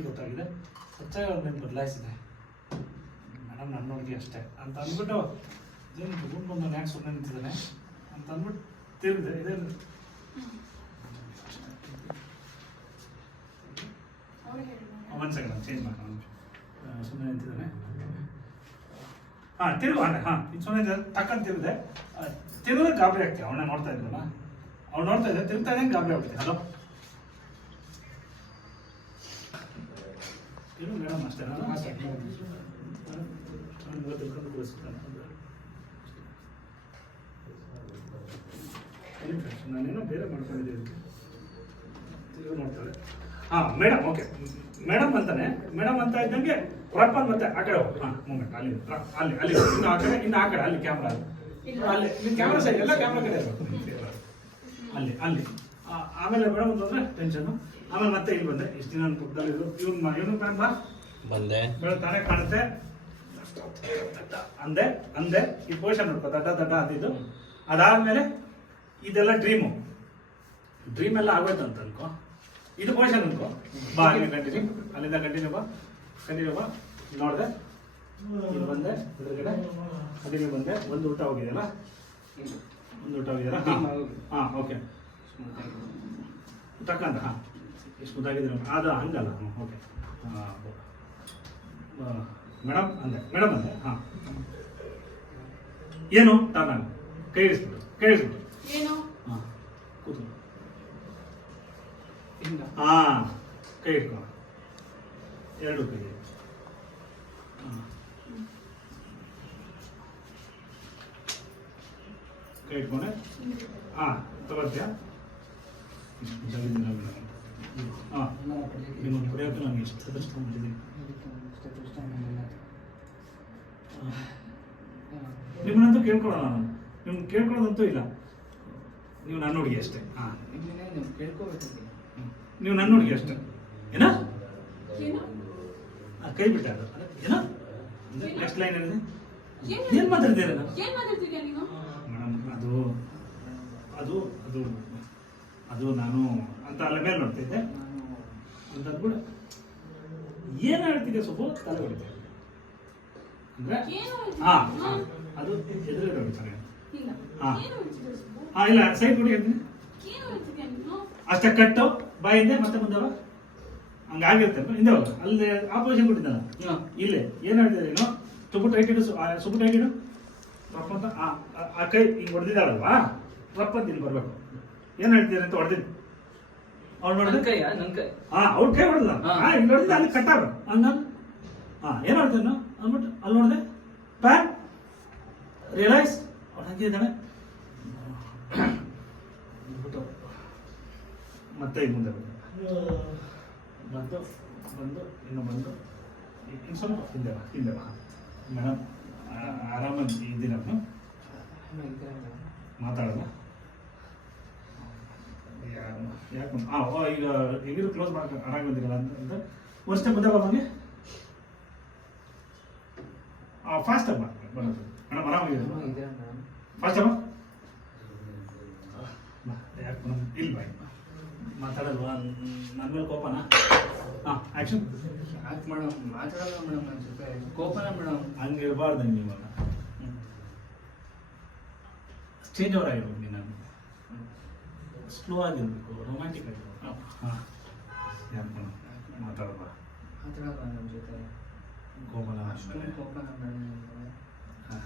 ಪೂರ್ತಿ ಗೊತ್ತಾಗಿದೆ. ಹೆಚ್ಚಾಗಿ ಅವ್ರನ್ನ ಬದಲಾಯಿಸಿದೆ. ಮೇಡಮ್ ನನ್ನ ಹುಡುಗಿ ಅಷ್ಟೇ. ಅಂತ ಅಂದ್ಬಿಟ್ಟು ಏನು ರೂಮ್ ಬಂದು ಯಾಕೆ ಸುಮ್ಮನೆ ನಿಂತಿದ್ದಾನೆ ಅಂತ ಅಂದ್ಬಿಟ್ಟು ತಿರುಗಿದೆ ಇದೇನು? ಅವ್ರು ಒಂದು ಸೆಕೆಂಡ್ ಚೇಂಜ್ ಮಾಡೋಣ ಸುಮ್ಮನೆ ನಿಂತಿದ್ದಾನೆ. ಹಾಂ, ತಿರುಗು ಅಣ್ಣ ಹಾಂ, ಇದು ಸುಮ್ಮನೆ ತಕ್ಕಂತ ತಿರುಗಿದೆ ತಿರುಗಿದ್ರೆ ಗಾಬರಿ ಆಗ್ತೀವಿ ಅವನ್ನ ನೋಡ್ತಾ ಇದ್ರಲ್ಲ ಅವ್ನು ನೋಡ್ತಾ ಇದ್ದೆ, ತಿರುಗ್ತಾ ಇದ್ದಂಗೆ ಗಾಬರಿ ಆಗ್ಬಿಡ್ತೀವಿ ಹಲೋ ಇದು ಮೇಡಮ್ ಅಷ್ಟೇ ನಾನೇನೋ ಬೇರೆ ಮಾಡ್ಕೊಂಡಿದ್ದೀನಿ. ನೋಡ್ತಾಳೆ ಹಾಂ ಮೇಡಮ್ ಓಕೆ. ಮೇಡಮ್ ಅಂತಾನೆ ಮೇಡಮ್ ಅಂತ ಇದ್ದಂಗೆ ರಪ್ಪನ್ ಮತ್ತೆ ಆ ಕಡೆ ಹೋಗಿ. ಹಾಂ ಮೂಮೆಂಟ್ ಅಲ್ಲಿ ಅಲ್ಲಿ ಅಲ್ಲಿ ಇನ್ನು ಆ ಕಡೆ ಇನ್ನು ಆ ಕಡೆ ಅಲ್ಲಿ ಕ್ಯಾಮ್ರಾ ಅಲ್ಲಿ. ನಿಮ್ಮ ಕ್ಯಾಮ್ರಾ ಸೈಡ್ ಎಲ್ಲ ಕ್ಯಾಮ್ರಾ ಕಡೆ ಇರ್ಬೇಕು. ಅಲ್ಲಿ ಅಲ್ಲಿ. ಆಮೇಲೆ ಮೇಡಮ್ ಅಂತಂದ್ರೆ ಟೆನ್ಷನು ಆಮೇಲೆ ಮತ್ತೆ ಇಲ್ಲಿ ಬಂದೆ. ಇಷ್ಟು ದಿನ ಪುಟ್ಟದಲ್ಲಿ ಇದು. ಇವ್ನು ಇವನು ಪ್ಲಾನ್ ಬಾ. ಬಂದೆ. ಬೆಳೆ ತಾನೇ ಕಾಣುತ್ತೆ. ಅಂದೆ ಅಂದೆ. ಈ ಪೋಷನ್ ನೋಡ್ಕೊ. ದಡ್ಡ ದಡ್ಡ ಅಂದಿದ್ದು ಅದಾದ್ಮೇಲೆ ಇದೆಲ್ಲ ಡ್ರೀಮು ಡ್ರೀಮ್ ಎಲ್ಲ ಆಗೋಯ್ತು ಅಂತ ಅನ್ಕೋ. ಇದು ಪೋಷನ್ ಅನ್ಕೋ. ಬಾ ಅಲ್ಲಿ ಕಂಟಿನ್ಯೂ ಅಲ್ಲಿಂದ ಕಂಟಿನ್ಯೂ ಬಾ. ಕಂಟಿನ್ಯೂ ಬಾ. ನೋಡಿದೆ. ಇಲ್ಲಿ ಬಂದೆ. ಎದುರುಗಡೆ. ಕಂಟಿನ್ಯೂ ಬಂದೆ. ಒಂದು ಊಟ ಹೋಗಿದೆಯಲ್ಲ? ಒಂದು ಊಟ ಹೋಗಿದೆಯಲ್ಲ? ಹಾಂ. ಹಾಂ ಓಕೆ ತಕ್ಕಂತ ಹಾಂ ಎಷ್ಟು ಗೊತ್ತಾಗಿದ್ರೆ ಅದು ಹಂಗಲ್ಲ. ಹ್ಞೂ ಓಕೆ ಮೇಡಮ್ ಅಂದೆ ಮೇಡಮ್ ಅಂದೆ ಹಾಂ. ಏನು? ಟರ್ನ್ ಕೈ ಇಳಿಸ್ಬಿಡು ಕೈ ಇಳಿಸ್ಬಿಡು ಏನು? ಹಾಂ. ಕೂತು ಹಾಂ ಕೈ ಇಟ್ಕೊ. ಎರಡು ಕೈ. ಹಾಂ. ಕೈ ಇಟ್ಕೊಂಡೆ. ಹಾಂ ತಗೋತ್ಯಾ? ಹಾಂ ನಿಮ್ಮ ಕುಡಿಯೋಕೆ ನನಗೆ ಎಷ್ಟು ಹೆದರ್ಸ್ಕೊಂಡ್ಬಿಟ್ಟಿದ್ದೀನಿ ನಿಮ್ಮನ್ನಂತೂ ಕೇಳ್ಕೊಳ್ಳೋಣ ನಾನು. ನಿಮ್ಗೆ ಕೇಳ್ಕೊಳ್ಳೋದಂತೂ ಇಲ್ಲ. ನೀವು ನನ್ನ ಹುಡುಗಿ ಅಷ್ಟೇ. ಹಾಂ ನೀವು ನನ್ನ ಹುಡುಗಿ ಅಷ್ಟೇ. ಏನ? ಕೈ ಬಿಟ್ಟ ಏನ? ನೆಕ್ಸ್ಟ್ ಲೈನ್ ಏನಿದೆ ಏನು? ಮಾತಾಡ್ತೀರ ನಾನು ಮೇಡಮ್ ಅದು ಅದು ಅದು ಅದು ನಾನು ಅಂತ ಅಲ್ಲ ಮೇಲೆ ನೋಡ್ತಿದ್ದೆ. ಅಂತ ಅಂದ್ಬಿಡು ಏನು ಹೇಳ್ತಿದ್ದೆ ಸ್ವಲ್ಪ ತಲೆ ಹೊಡಿತೆ ಅಂದ್ರೆ ಏನು ಹಾ ಅದು ಎದುರುಗಡೆ ಹೊಡಿತಾರೆ ಇಲ್ಲ. ಹಾ. ಹಾ ಇಲ್ಲ ಸೈಡ್ ಕೊಡಿ ಹೇಳ್ತೀನಿ. ಏನು ಹೇಳ್ತಿದ್ಯಾ ನೀನು? ಅಷ್ಟೇ ಕಟ್ಟು ಬಾಯಿಂದೆ ಮತ್ತೆ ಬಂದವ ಹಂಗೆ ಹಂಗಾಗಿರುತ್ತೆ ಹಿಂದೆ ಹೋಗ. ಅಲ್ಲಿ ಆಪೋಸಿಷನ್ ಕೊಟ್ಟಿದ್ದಲ್ಲ. ಇಲ್ಲೇ. ಏನು ಹೇಳ್ತಿದ್ದೆ ನೀನು? ಸುಬ್ಬು ಟೈಟ್ ಇಡು ಸುಬ್ಬು ಟೈಟ್ ಇಡು. ರಪ್ಪ ಅಂತ ಆ ಆ- ಆ ಕೈ ಹಿಂಗೆ ಹೊಡೆದಿದ್ದಾಳಲ್ವಾ? ರಪ್ಪ ಅಂತ ಇಲ್ಲಿ ಬರ್ಬೇಕು. ಏನು ಹೇಳ್ತೀರ ಅಂತ ಹೊಡೆದಿನಿ. ನೋಡಿದ್ರೆ ನನ್ ಕೈ ಹಾ ಅವ್ಳ ಕೈ. ಹೊಡೆದ ಹಾ. ಇಲ್ಲಿ ಅಲ್ಲಿ ಕಟ್ಟಾರ ಹಂಗ ಹಾ ಏನು ಹೇಳ್ತೀನಿ ನಾನು ಅಂದ್ಬಿಟ್ಟು ಅಲ್ಲಿ ನೋಡಿದೆ. ಪ್ಯಾನ್ ರಿಯಲೈಸ್ ಅವ್ಳು ಹಂಗೆ ಮತ್ತೆ ಈಗ ಮುಂದೆ ಬಂದೆ. ಬಂದು ಇನ್ನು ಬಂದು. ಇನ್ನು ಸ್ವಲ್ಪ ಹಿಂದೆ ಬಾ ಹಿಂದೆ ಬಾ. ಮೇಡಮ್ ಆರಾಮಾಗಿ ಇದ್ದೀರಮ್ಮ ಮಾತಾಡೋಣ. ಯಾಕೆ ಹಾಂ ಓ ಈಗ ಹೆಂಗಿದ್ರು ಕ್ಲೋಸ್ ಮಾಡಕ್ಕೆ ಆರಾಗಿ ಬಂದಿರಲ್ಲ ಅಂತ ಒಂದು ಸ್ಟೆಪ್ ಬಂದಂಗೆ ಹಾಂ ಫಾಸ್ಟ್ ಅಮ್ಮ ಬರೋದು ಮೇಡಮ್ ಆರಾಮಾಗಿದೆ ಫಾಸ್ಟ್ ಅಮ್ಮ ಬಾ, ಯಾಕೆ ಮೇಡಮ್? ಇಲ್ಲಿ ಮಾತಾಡಲ್ವಾ? ನನ್ನ ಮೇಲೆ ಕೋಪನ? ಹಾಂ ಆ್ಯಕ್ಷನ್ ಯಾಕೆ ಮೇಡಮ್ ಮಾತಾಡಲ್ಲ ಮೇಡಮ್ ನನ್ನ ಜೊತೆ. ಕೋಪನ ಮೇಡಮ್? ಹಂಗೆ ಇರಬಾರ್ದು ನೀವು. ಸ್ಟೇಜ್ ಸ್ಲೋ ಆಗಿರ್ಬೇಕು ರೊಮ್ಯಾಂಟಿಕ್ ಆಗಿರ್ಬೇಕು ಹಾಂ. ಯಾಕೆ ಮಾತಾಡಲ್ವಾ ಮಾತಾಡಲ್ಲ ನನ್ನ ಜೊತೆ. ಕೋಪನ ಅಷ್ಟೊಂದು ಕೋಪ ಹಾಂ.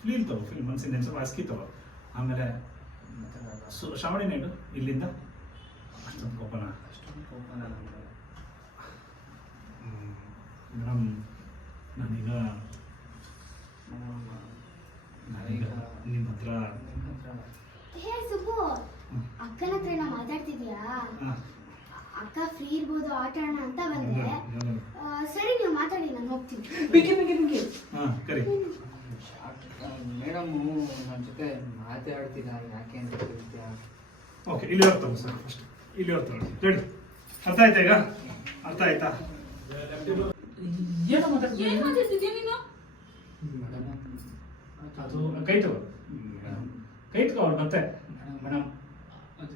ಫೀಲ್ ತಗೋ ಫೀಲ್ ಮನಸ್ಸಿನ ಸ್ವಲ್ಪ ಅಸ್ಕಿ ತಗೋ. ಆಮೇಲೆ ಸು ಶ್ರಾವಣಿ ನೀಡು ಇಲ್ಲಿಂದ? ಅಷ್ಟೊಂದು ಕೋಪನ ಅಷ್ಟೊಂದು ಕೋಪನ. ಮೇಡಮ್ ನಾನೀಗ ನಾನೀಗ ನಿಮ್ಮ ಹತ್ರ ನಿಮ್ಮ ಹತ್ರ ಅಕ್ಕನ ಹತ್ರ ಏನೋ ಮಾತಾಡ್ತಿದ್ಯಾ? ಅಕ್ಕ ಫ್ರೀ ಇರ್ಬೋದು ಆಟ ಆಡೋಣ ಅಂತ ಬಂದೆ. ಸರಿ ನೀವು ಮಾತಾಡಿ ನಾನು ಹೋಗ್ತೀನಿ. ಬಿಗಿ ಬಿಗಿ ಬಿಗಿ ಹಾಂ ಕರಿ. ಮೇಡಮ್ ನನ್ನ ಜೊತೆ ಮಾತಾಡ್ತಿಲ್ಲ ಯಾಕೆ ಅಂತ ಕೇಳ್ತೀಯಾ? ಓಕೆ ಇಲ್ಲಿ ಹೋಗ್ತಾವೆ ಸರ್ ಫಸ್ಟ್. ಇಲ್ಲಿ ಹೋಗ್ತಾವೆ ಹೇಳಿ. ಅರ್ಥ ಆಯ್ತಾ ಈಗ? ಅರ್ಥ ಆಯ್ತಾ? ಏನೋ ಮಾತಾಡ್ತಿದ್ದೀಯ ಏನ್ ಮಾತಾಡ್ತಿದ್ಯಾ ನೀನು? ಮೇಡಮ್ ಅದು ಕೈ ತಗೋ. ಕೈ ತಗೋ ಮತ್ತೆ. ಮೇಡಮ್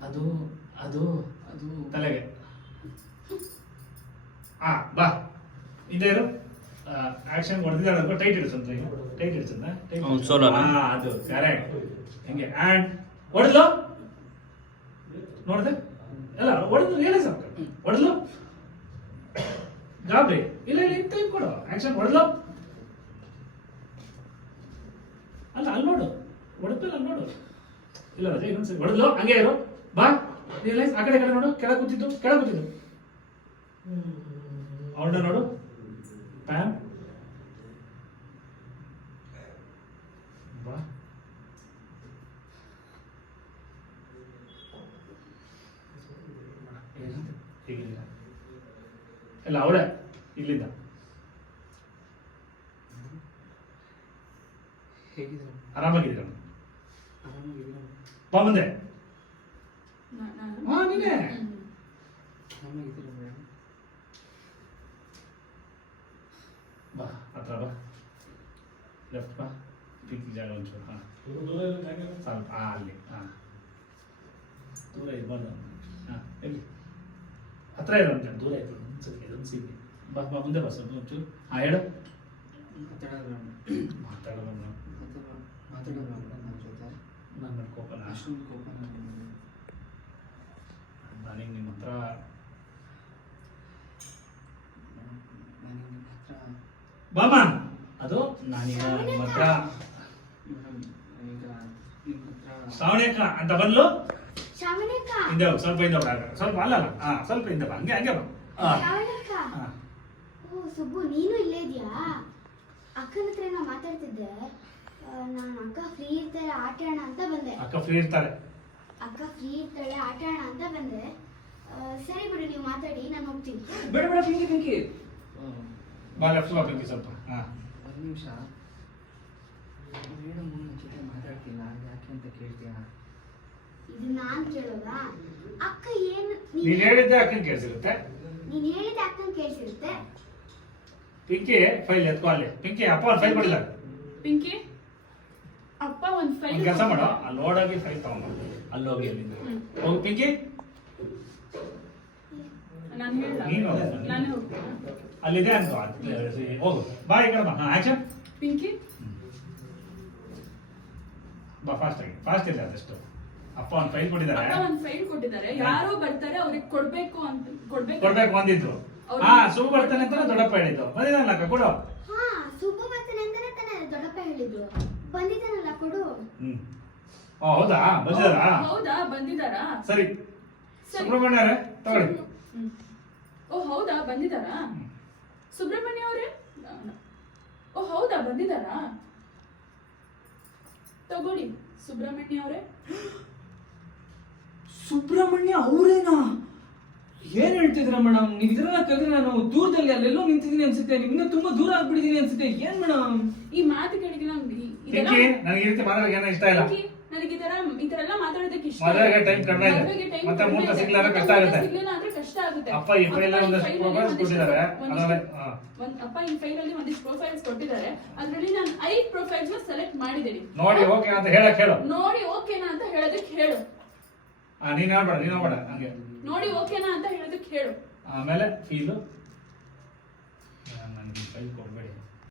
ಅದು ಅದು ಅದು ತಲೆಗೆ. ಆ ಬಾ. ಇದೇ ಇರು. ಆಕ್ಷನ್ ಹೊಡೆದಿದ್ದಾಳೆ ಟೈಟ್ ಇಡ್ಸಂತ ಈಗ. ಟೈಟ್ ಇಡ್ಸಂತ? ಹಾ ಅದು ಕರೆಕ್ಟ್ ಹಂಗೆ? ಆ್ಯಂಡ್ ಹೊಡೆದ್ಲು? ನೋಡಿದೆ? ಅಲ್ಲ ಹೊಡೆದು ಹೇಳಿ ಸಾಕು. ಹೊಡೆದ್ಲು? ಗಾಬ್ರಿ. ಇಲ್ಲ ಇಲ್ಲ ಇಂತ ಕೊಡು. ಆಕ್ಷನ್ ಹೊಡೆದ್ಲು? ಅಲ್ಲ ಅಲ್ಲಿ ನೋಡು. ಹೊಡೆದ್ಮೇಲೆ ಅಲ್ಲಿ ನೋಡು. ಇಲ್ಲ ರಜೆ ಇನ್ನೊಂದ್ಸರಿ. ಹೊಡೆದ್ಲು? ಹಂಗೆ ಇರು. ಬಾ ರಿಯಲೈಸ್ ಆ ಕಡೆ ಕಡೆ ನೋಡು ಕೆಳಗೆ ಕೂತಿದ್ದು ಕೆಳಗೆ ಕೂತಿದ್ದು. ಆರ್ಡರ್ ನೋಡು. ಪ್ಯಾಮ್ ಬಾ? ಹೀಗಿಲ್ಲ. ಇಲ್ಲ ಅವಳೆ ಇಲ್ಲಿಂದ ಆರಾಮಾಗಿದ್ದೀರ? ಬಾ ಮುಂದೆ. ನಾನು- ಹಾ ನೀನೆ ಹ್ಮ್. ಆರಾಮಾಗಿದ್ದೀರಾ ಮೇಡಮ್ ಬಾ ಹತ್ರ ಬಾ ಲೆಫ್ಟ್ ಬಾ ಪಿಂಕ್ ಜಾಗ ಒಂಚೂರು ಹಾಂ ಸ್ವಲ್ಪ ಹಾಂ ಅಲ್ಲಿ ಹಾಂ ದೂರ ಇರಬಾರ್ದು ಹಾಂ ಎಲ್ಲಿ ಹತ್ರ ಇರೋಂತ ದೂರ ಇತ್ತು ಒಂದ್ಸತಿ ಇದೊಂದು ಸೀಗೆ ಬಾ ಬಾ ಮುಂದೆ ಬಾ ಸ್ವಲ್ಪ ಒಂಚೂರು ಹಾಂ ಹೇಳು ಮಾತಾಡೋದು ಮೇಡಮ್ ಮಾತಾಡೋದು ಮಾತಾಡೋದು ಮೇಡಮ್ ನನ್ನ ಜೊತೆ ನನ್ನ ಕೋಪನ ಅಷ್ಟೊಂದು ಕೋಪ ನನಗೆ ನಿಮ್ಮ ಹತ್ರ ಬಾಮ ಅದು ನಾನೀಗ ನಿಮ್ಮ ಹತ್ರ ಸಾವಣೇಕ ಅಂತ ಬಂದ್ಲು? ಹಿಂದೆ ಸ್ವಲ್ಪ ಹಿಂದೆ. ಸ್ವಲ್ಪ ಅಲ್ಲ ಹಾ ಸ್ವಲ್ಪ ಹಿಂದೆ ಬಾ. ಹಂಗೆ ಹಂಗೆ ಬಾ. ಸುಬ್ಬು ನೀನು ಇಲ್ಲೇ ಇದೆಯಾ? ಅಕ್ಕನ ಹತ್ರ ನಾ ಮಾತಾಡ್ತಿದ್ದೆ. ನಾನು ಅಕ್ಕ ಫ್ರೀ ಇರ್ತಾರೆ ಆಟ ಆಡೋಣ ಅಂತ ಬಂದೆ. ಅಕ್ಕ ಫ್ರೀ ಇರ್ತಾರೆ. ಅಕ್ಕ ಫ್ರೀ ಇರ್ತಾಳೆ ಆಟ ಆಡೋಣ ಅಂತ ಬಂದೆ ಸರಿ ಬಿಡು ನೀವು ಮಾತಾಡಿ ನಾನು ಹೋಗ್ತೀನಿ. ಬೇಡ ಬೇಡ ಪಿಂಕಿ ಪಿಂಕಿ. ಬಾ ಲೆಫ್ಟ್ ಬಾ ಪಿಂಕಿ ಸ್ವಲ್ಪ. ಹಾಂ. ಒಂದು ನಿಮಿಷ. ಮೇಡಮ್ ನನ್ನ ಜೊತೆ ಮಾತಾಡ್ತಿಲ್ಲ ಯಾಕೆ ಅಂತ ಕೇಳ್ತೀಯಾ? ಇದು ನಾನು ಕೇಳೋದಾ? ಅಕ್ಕ ಏನು ನೀನು ಹೇಳಿದ್ದೆ ಅಕ್ಕನ ಕೇಳಿಸಿರುತ್ತೆ. ನೀನು ಹೇಳಿದ್ದೆ ಅಕ್ಕನ ಕೇಳಿಸಿರುತ್ತೆ. ಪಿಂಕಿ ಫೈಲ್ ಎತ್ಕೊ ಅಲ್ಲಿ. ಪಿಂಕಿ ಅಪ್ಪ ಒಂದು ಫೈಲ್ ಕೊಡಿಲ್ಲ ಪಿಂಕಿ ಅಪ್ಪ ಒಂದು ಫೈಲ್ ಕೆಲಸ ಮಾಡು. ಅಲ್ಲಿ ಓಡೋಗಿ ಫೈಲ್ ತಗೊಂಡು ಅಲ್ಲಿ ಹೋಗಿ. ಅಲ್ಲಿಂದ ಹೋಗು. ಪಿಂಕಿ ನಾನು. ಅಲ್ಲಿದೆ ಅಂತ ಅಲ್ಲಿ ಹೋಗು. ಬಾ ಈ ಕಡೆ ಬಾ. ಹಾಂ ಆಕ್ಷನ್ ಪಿಂಕಿ? ಬಾ ಫಾಸ್ಟ್ ಆಗಿ. ಫಾಸ್ಟ್ ಇಲ್ಲ ಅದಷ್ಟು? ಅಪ್ಪ ಒಂದು ಫೈಲ್ ಕೊಟ್ಟಿದ್ದಾರೆ. ಅಪ್ಪ ಒಂದು ಫೈಲ್ ಕೊಟ್ಟಿದ್ದಾರೆ. ಯಾರೋ ಬರ್ತಾರೆ ಅವ್ರಿಗೆ ಕೊಡ್ಬೇಕು ಅಂತ ಕೊಡ್ಬೇಕು ಕೊಡ್ಬೇಕು ಬಂದಿದ್ರು ಹಾ ಸುಬ್ ಬರ್ತಾನೆ ಅಂತ ದೊಡ್ಡಪ್ಪ ಹೇಳಿದ್ದು. ಬಂದಿದ್ದಾನಲ್ಲ ಅಕ್ಕ ಕೊಡು. ಹಾ ಸುಬ್ಬು ಬರ್ತಾನೆ ಅಂತಾನೆ ತಾನೇ ದೊಡ್ಡಪ್ಪ ಹೇಳಿದ್ರು. ಬಂದಿದ್ದಾನಲ್ಲ ಕೊಡು. ಹ್ಮ್. ಹೌದಾ? ಬಂದಿದಾರಾ ಹೌದಾ. ಬಂದಿದಾರಾ ಸರಿ. ಸುಬ್ರಹ್ಮಣ್ಯ ಅವರೇ ತಗೊಳ್ಳಿ. ಓ ಹೌದಾ? ಬಂದಿದಾರಾ ಸುಬ್ರಹ್ಮಣ್ಯ ಅವರೇ? ಓ ಹೌದಾ? ಬಂದಿದಾರಾ ತಗೊಳ್ಳಿ. ಸುಬ್ರಹ್ಮಣ್ಯ ಅವರೇ? ಸುಬ್ರಹ್ಮಣ್ಯ ಅವರೇನಾ? ಏನ್ ಹೇಳ್ತಿದ್ರ ಮೇಡಮ್ ನೀವ್ ಇದ್ರನ್ನ ಕಲ್ದ್ರೆ ನಾನು ದೂರದಲ್ಲಿ ಅಲ್ಲೆಲ್ಲೋ ನಿಂತಿದ್ದೀನಿ ಅನ್ಸುತ್ತೆ. ನಿಮ್ಗೆ ತುಂಬಾ ದೂರ ಆಗ್ಬಿಟ್ಟಿದೀನಿ ಅನ್ಸುತ್ತೆ. ಏನ್ ಮೇಡಮ್ ಈ ಮಾತು ಕೇಳಿದ್ರೆ ಈ- ನನಗೆ ಈ ರೀತಿ ಮಾತಾಡೋಕೆ ಏನೋ ಇಷ್ಟ ಇಲ್ಲ. ನನಗೆ ಈ ತರ ಈ ತರ ಎಲ್ಲ ಮಾತಾಡೋದಕ್ಕೆ ಇಷ್ಟ ಮದುವೆಗೆ time ಕಡಿಮೆ ಇದೆ. ಮದುವೆಗೆ time ಮತ್ತೆ ಕಡಿಮೆ ಮುಹೂರ್ತ ಇದೆ. ಮತ್ತೆ ಕಷ್ಟ ಆಗುತ್ತೆ. ಸಿಗ್ಲಿಲ್ಲ ಅಂದ್ರೆ ಕಷ್ಟ ಆಗುತ್ತೆ. ಅಪ್ಪ ಈ ಫೈಲ್ ಅಲ್ಲಿ ಒಂದಷ್ಟು ಫೈಲಲ್ಲಿ profiles ಒಂದಿಷ್ಟು- ಕೊಟ್ಟಿದ್ದಾರೆ. ಒಂದಿಷ್ಟು- ಅದರಲ್ಲಿ ಹಾ. ಒಂದ್- ಅಪ್ಪ ಈ ಫೈಲ್ ಅಲ್ಲಿ ಒಂದಿಷ್ಟು ಪ್ರೊಫೈಲ್ಸ್ ಕೊಟ್ಟಿದ್ದಾರೆ. ಅದರಲ್ಲಿ ನಾನು ಐದ್ ಪ್ರೊಫೈಲ್ಸ್ ಸೆಲೆಕ್ಟ್ ಮಾಡಿದ್ದೀನಿ. ನೋಡಿ ಓಕೆ ಅಂತ ಹೇಳಕ್ ಹೇಳು. ನೋಡಿ ಓಕೆನಾ ಅಂತ ಹೇಳೋದಕ್ಕೆ ಹೇಳು. ಆ, ನೀನ್ ಹೇಳ್ಬೇಡ ನೀನ್ ಹೇಳ್ಬೇಡ ಹಂಗೆ. ನೋಡಿ ಓಕೆನಾ ಅಂತ ಹೇಳೋದಕ್ಕೆ ಹೇಳು. ಆಮೇಲೆ ಫೀಲು